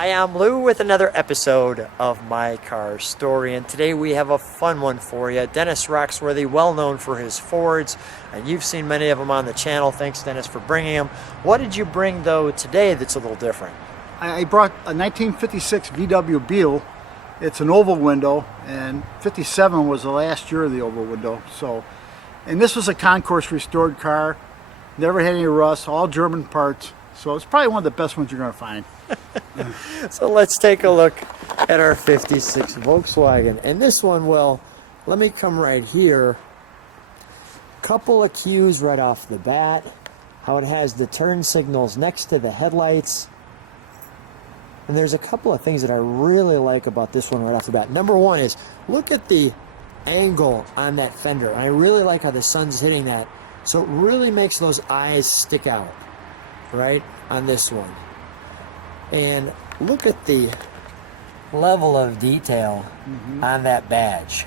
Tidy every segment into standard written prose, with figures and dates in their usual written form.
Hi, I'm Lou with another episode of My Car Story, and today we have a fun one for you. Dennis Roxworthy, well known for his Fords, and you've seen many of them on the channel. Thanks, Dennis, for bringing them. What did you bring, though, today that's a little different? I brought a 1956 VW Beetle. It's an oval window, and 57 was the last year of the oval window. And this was a concourse restored car. Never had any rust, all German parts. So it's probably one of the best ones you're going to find. So let's take a look at our 56 Volkswagen. And this one, well, let me come right here. Couple of cues right off the bat. How it has the turn signals next to the headlights. And there's a couple of things that I really like about this one right off the bat. Number one is, look at the angle on that fender. I really like how the sun's hitting that. So it really makes those eyes stick out, right, on this one. And look at the level of detail on that badge.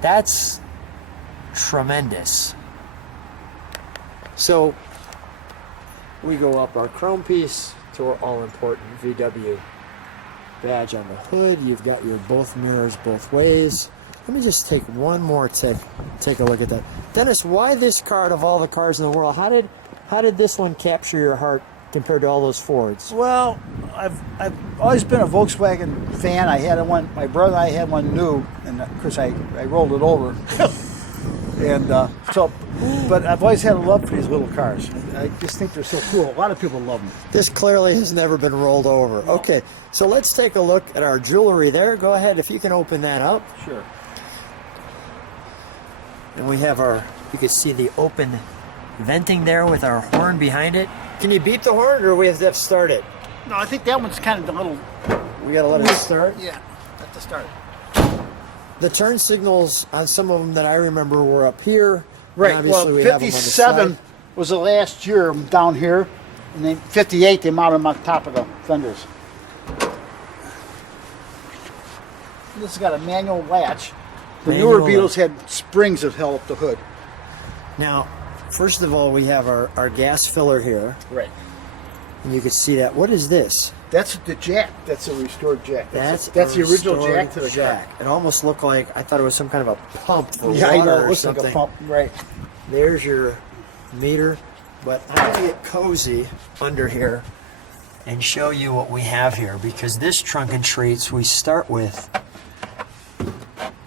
That's tremendous. So we go up our chrome piece to our all-important VW badge on the hood. You've got your both mirrors both ways. Let me just take one more take a look at that. Dennis, why this car out of all the cars in the world? How did this one capture your heart compared to all those Fords? Well, I've always been a Volkswagen fan. I had one. My brother and I had one new, and of course I rolled it over. But I've always had a love for these little cars. I just think they're so cool. A lot of people love them. This clearly has never been rolled over. No. Okay, so let's take a look at our jewelry there. Go ahead, if you can open that up. Sure. And we have you can see the open venting there with our horn behind it. Can you beat the horn, or we have to start it? No, I think that one's kind of a little. We gotta let it start? Yeah, at the start. The turn signals on some of them that I remember were up here. Right. Obviously, Well, we have them on the 57 side. was the last year down here, and then 58 they mounted them on top of the fenders. This has got a manual latch. The Manual newer Beetles had springs that held up the hood. Now, first of all, we have our gas filler here. Right. And you can see that. What is this? That's the jack. That's a restored jack. That's a the original restored jack to the jack. It almost looked like, I thought it was some kind of a pump for Yeah, water I know. It or looks something. like a pump. Right. There's your meter. But I'm going to get cozy under here and show you what we have here, because this trunk and treats, we start with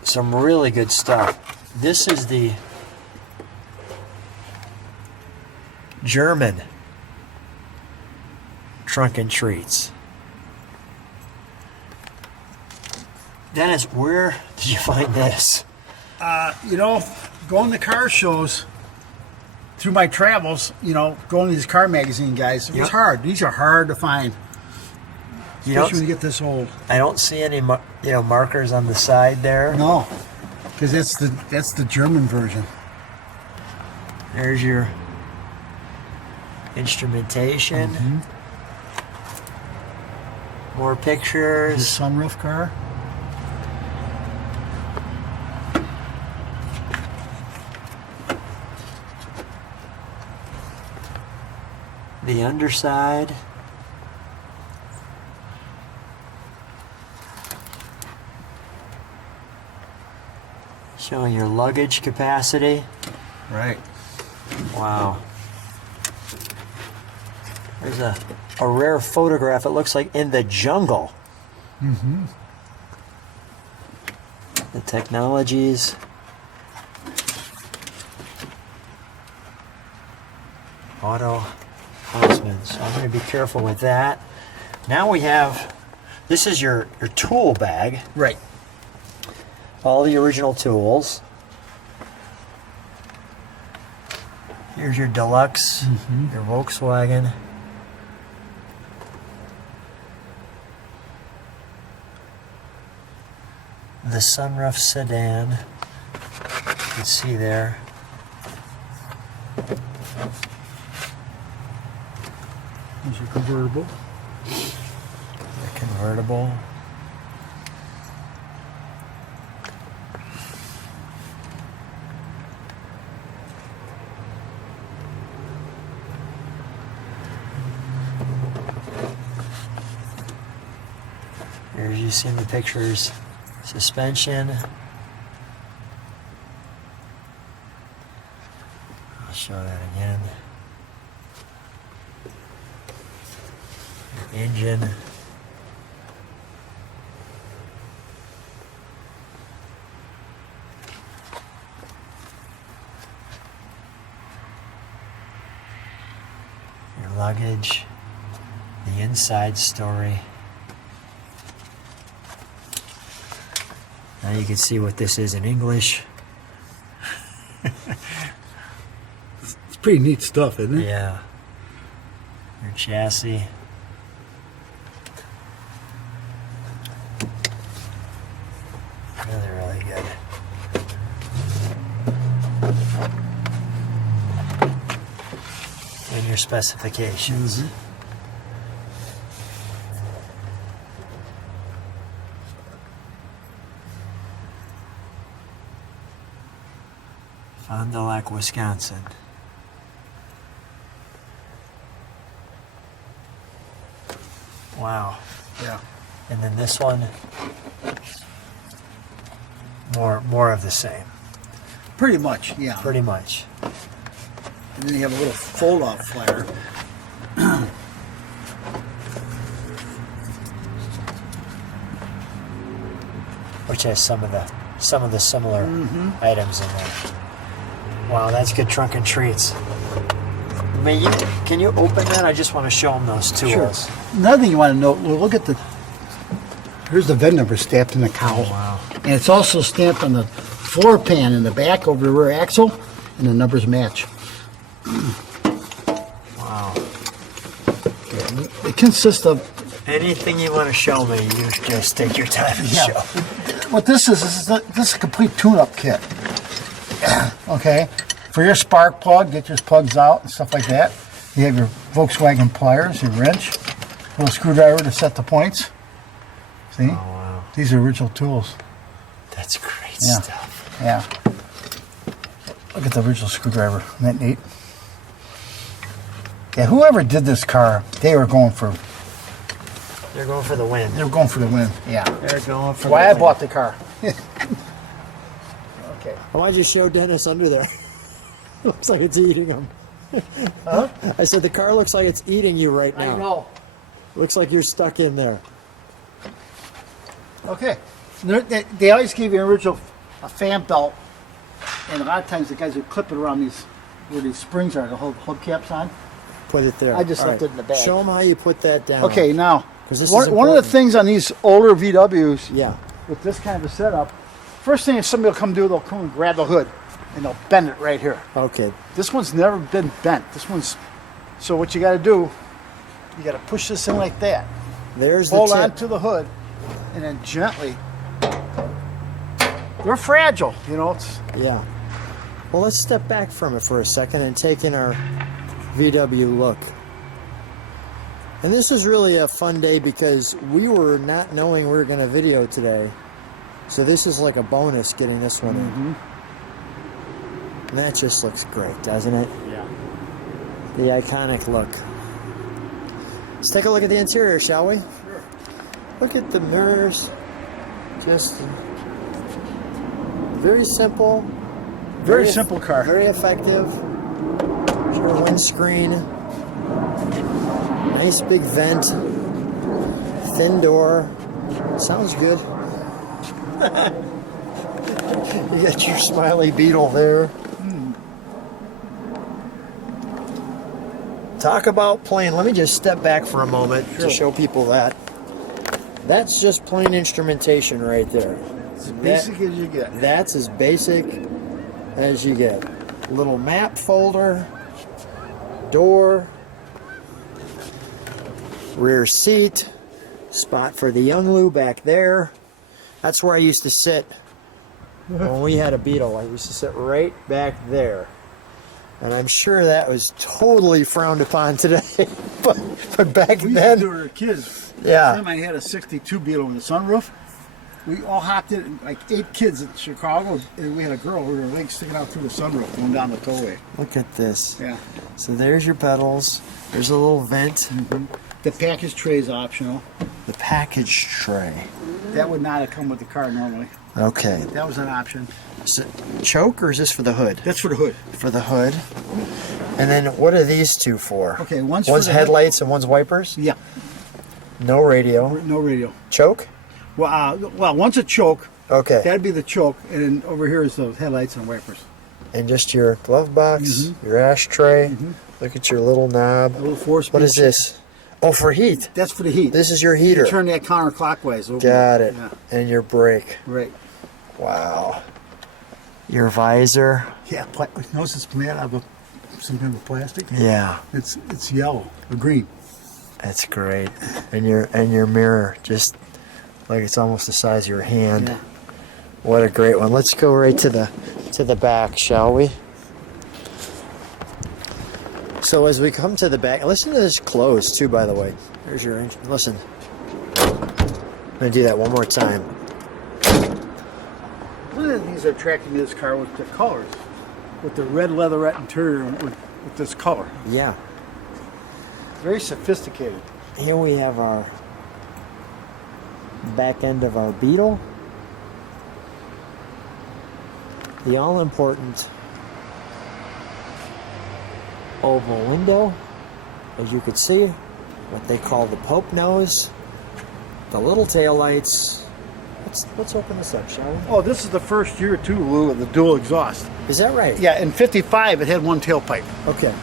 some really good stuff. This is the German trunk and treats. Dennis, where did you find this? Going to car shows through my travels, going to these car magazine guys, it was hard. These are hard to find, especially when you get this old. I don't see any, markers on the side there. No, because that's the German version. There's your instrumentation. More The pictures. sunroof car. The underside. Showing your luggage capacity. Right. Wow. There's a rare photograph, it looks like in the jungle. The technologies. Auto Houseman. So I'm going to be careful with that. Now we have, this is your tool bag. Right. All the original tools. Here's your Deluxe, your Volkswagen. The sunroof sedan, you can see there. Here's your convertible. The convertible. you've seen the pictures. Suspension. I'll show that again. Engine. Your luggage. The inside story. Now you can see what this is in English. It's pretty neat stuff, isn't it? Yeah. Your chassis. Really, really good. And your specifications. Mm-hmm. Fond du Lac, Wisconsin. Wow. Yeah. And then this one, more of the same. Pretty much, yeah. Pretty much. And then you have a little fold-out flare. Which has some of the similar items in there. Wow, that's good trunk and treats. Can you open that? I just want to show them those tools. Sure. Another thing you want to note, well, look at here's the VIN number stamped in the cowl. Oh, wow. And it's also stamped on the floor pan in the back over the rear axle, and the numbers match. Wow. It consists of, Anything you want to show me, you just take your time to show. what this is a complete tune-up kit. Okay? For your spark plug, get your plugs out and stuff like that. You have your Volkswagen pliers, your wrench, little screwdriver to set the points. See? Oh, wow. These are original tools. That's great Yeah. stuff. Yeah. Look at the original screwdriver. Isn't that neat? Yeah, whoever did this car, they were going for They're going for the win. the win. Yeah. They're going for Why the I win. bought the car. Okay. Why'd you show Dennis under there? Looks like it's eating him. Huh? I said the car looks like it's eating you right now. I know. Looks like you're stuck in there. Okay. They always give you a fan belt, and a lot of times the guys would clip it around where these springs are to hold hubcaps on. Put it there. I just All left it in the bag. Show them how you put that down. Okay, now, 'Cause this is one of the important. things on these older VWs Yeah. with this kind of a setup, first thing somebody will come do, they'll come and grab the hood, and they'll bend it right here. Okay. This one's never been bent. So what you got to do, you got to push this in like that. There's the Hold tip. on to the hood, and then gently. They're fragile, you know. Yeah. Well, let's step back from it for a second and take in our VW look. And this is really a fun day because we were not knowing we were going to video today. So this is like a bonus getting this one in. And that just looks great, doesn't it? Yeah. The iconic look. Let's take a look at the interior, shall we? Sure. Look at the mirrors. Just very simple. Very simple car. Very effective. There's your windscreen. Nice big vent. Thin door. Sounds good. You got your smiley Beetle there. Talk about plain. Let me just step back for a moment to show people that. That's just plain instrumentation right there. As basic as you get. That's as basic as you get. Little map folder, door, rear seat, spot for the young Lou back there. That's where I used to sit when we had a Beetle. I used to sit right back there. And I'm sure that was totally frowned upon today. but back We used to then, do it as kids. yeah. Time I had a '62 Beetle with a sunroof. We all hopped in, like 8 kids in Chicago, and we had a girl with her legs sticking out through the sunroof going down the tollway. Look at this. Yeah. So there's your pedals. There's a little vent. The package tray is optional. The package tray. That would not have come with the car normally. Okay. That was an option. So, choke, or is this for the hood? That's for the hood. For the hood. And then what are these two for? Okay, one's One's for the headlights and one's wipers? Yeah. No radio. No radio. Choke? Well, one's a choke. Okay. That'd be the choke, and then over here is the headlights and wipers. And just your glove box, your ashtray. Look at your little knob. A little force. What is this? Oh, for heat. That's for the heat. This is your heater. You turn that counterclockwise. Over. Got it. Yeah. And your brake. Right. Wow. Your visor. Yeah. Notice it's made out of some kind of plastic. Yeah. It's yellow or green. That's great. And your mirror, just like it's almost the size of your hand. Yeah. What a great one. Let's go right to the back, shall we? So as we come to the back, listen to this close too, by the way. There's your engine. Listen. I'm gonna do that one more time. One of the things that attracted me to this car was the colors, with the red leatherette interior with this color. Yeah. Very sophisticated. Here we have our back end of our Beetle. The all-important oval window, as you can see, what they call the Pope nose, the little tail lights. Let's open this up, shall we? Oh, this is the first year too, Lou, of the dual exhaust. Is that right? Yeah, in '55 it had one tailpipe. Okay.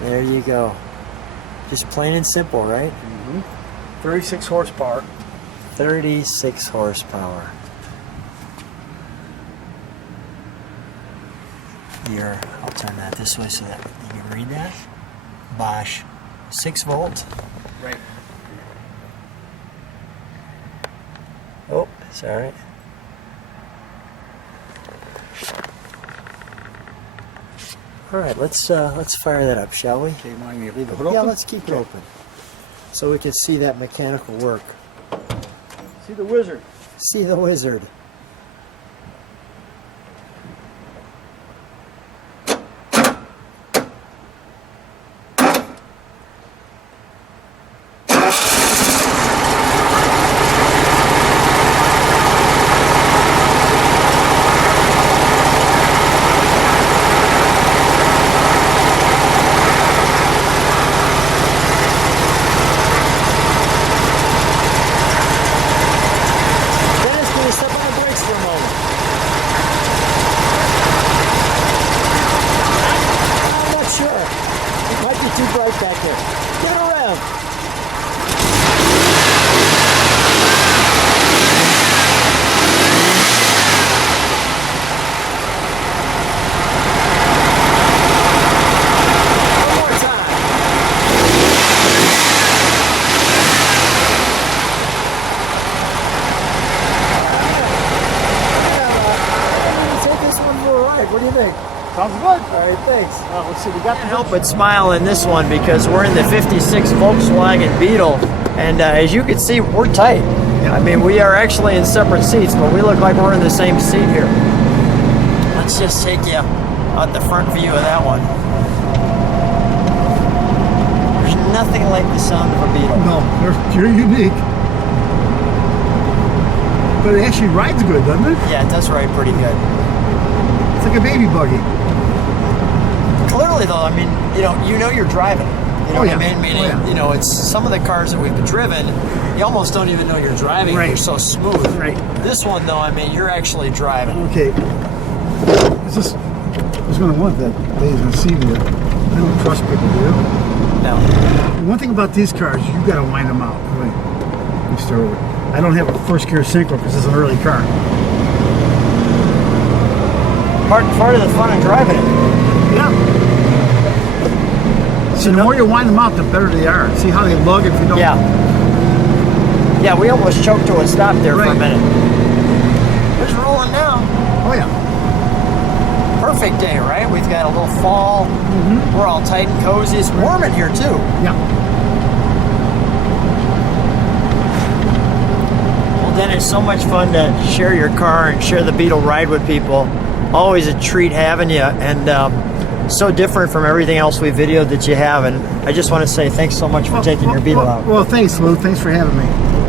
There you go. Just plain and simple, right? 36 horsepower. 36 horsepower. I'll turn that this way so that you can read that. Bosch 6 volt. Right. Oh, it's all right. All right, let's fire that up, shall we? Okay, mind me to leave the hood open? Yeah, let's keep it open so we can see that mechanical work. See the wizard. See the wizard. Sounds good. All right, thanks. Let's see, we got Can't help but smile in this one because we're in the '56 Volkswagen Beetle, and as you can see, we're tight. I mean, we are actually in separate seats, but we look like we're in the same seat here. Let's just take you out the front view of that one. There's nothing like the sound of a Beetle. No, you're unique. But it actually rides good, doesn't it? Yeah, it does ride pretty good. It's like a baby buggy. Clearly, though, I mean, you know you're driving. You know Oh, what yeah. I mean? Meaning, Oh, yeah. you know, it's some of the cars that we've driven, you almost don't even know you're driving. Right. They're so smooth. Right. This one, though, I mean, you're actually driving. Okay. Is this? I was going to want that lady's going to see me. I don't trust people, do you? No. One thing about these cars, you got to wind them out. Wait, let me start over. I don't have a first gear synchro because it's an early car. Part of the fun of driving it. Yeah. So the more you wind them out, the better they are. See how they lug if you don't. Yeah. Yeah, we almost choked to a stop there for a Right. minute. It's rolling now. Oh yeah. Perfect. perfect day, right? We've got a little fall. We're all tight and cozy. It's warm in here too. Yeah. Well, Dennis, so much fun to share your car and share the Beetle ride with people. Always a treat having you, and so different from everything else we videoed that you have. And I just want to say thanks so much for taking your Beetle out. Well, thanks, Lou. Thanks for having me.